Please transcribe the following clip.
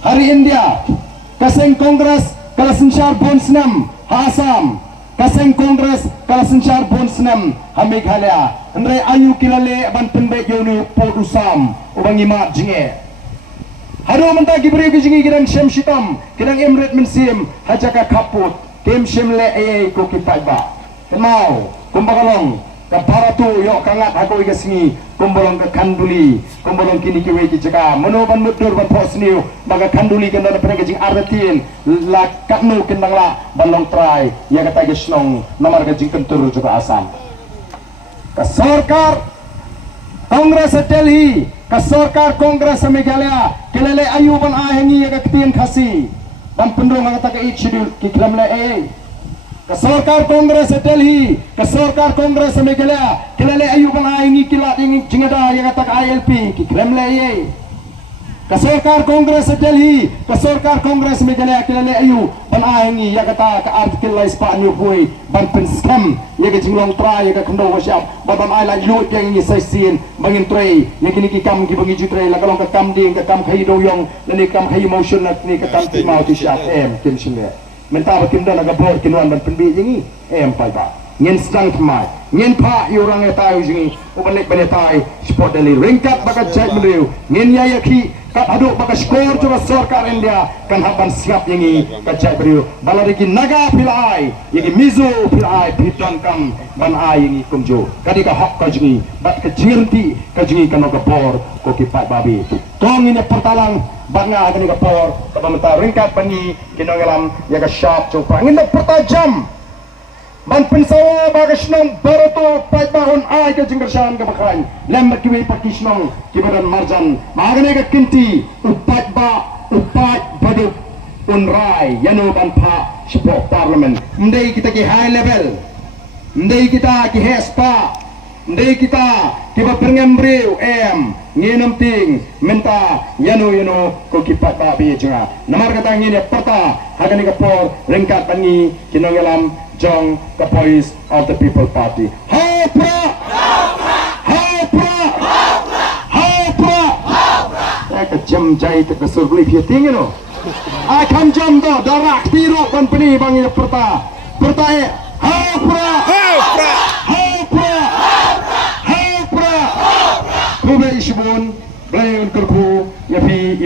Hari India kaseng Kongres kala senchar bonsnam Assam kaseng Kongres kala senchar bonsnam Meghalaya andre ayu kilale ban penbe yonu po usam ubang ima jinge haro menta gibri jingi girang shem shitam girang emret mensim hajaka kaput kem shemle ai ko kipaiba mau kumbagalong kaparatu yo kangat ako igasingi kumbolong ke kanduli kumbolong kini kiwe ki jaga manoban mudur ban posniu baga kanduli kena pernah gajing artin la katnu kendang la balong try ya kata gesnong namar gajing kentur juga Assam ka sarkar Kongres Delhi ka sarkar Kongres Meghalaya kelele ayuban ahengi ya ketin khasi dan pendung kata ke schedule ki klamle ka sarkar Kongres Delhi ka sarkar Kongres Meghalaya kelele ayuban ahengi kilat yang jingada ya kata ke ILP ki klamle ka sarkar Kongres Delhi ka sarkar Kongres Meghalaya kelele ayu ban ahengi ya kata ke artikel la Spanyol boy ban penskam ya ke jinglong try ya ke kendo wasyam babam ai la lut yang ni saisin bangin tray ya kini ki kam ki bangi jutray la kalong ka kam ding ka kam khai do yong ni kam khai emotion ni ka kam ti mau ti shat kim shimle menta ba kim da na ga bor kinwan ban penbi jingi pai ba nyen strength mai nyen pa yurang eta jingi ubanek benetai sport deli ringkat baka jai mriu nyen ya yakhi kat aduk baka skor coba sarkar India kan haban siap yangi kajai beriu balariki naga pilai yangi mizo pilai pitan kam ban ai yangi kumjo kadika hak kajingi bat kejirti kajingi kan bor ko kipat babi tong ini pertalang banga kani bor kabamenta ringkat pani kinongelam ya ka sharp coba ngin pertajam ban pensawa bagasnong baroto paitbahon ay ka jinggersan ka bakran lembat kiwi pakisnong kibaran marjan magane ka kinti upat baduk unrai yano ban pa support parliament ndai kita ki high level ndai kita ki hespa ndai kita kiba pengembreu ngenom ting menta yano ko kipat babi jinga namar kata ngine perta hagani ka por ringkat bangi kinongelam Jong the Voice of the People Party. Hapra! Hapra! Hapra! Saya kejam jai terkesur beli fiating itu. Akan jam tu darak tiru company bangi perta. Perta hapra! Hapra! Hapra! Hapra! Kube isbun, belayan kerku, yafi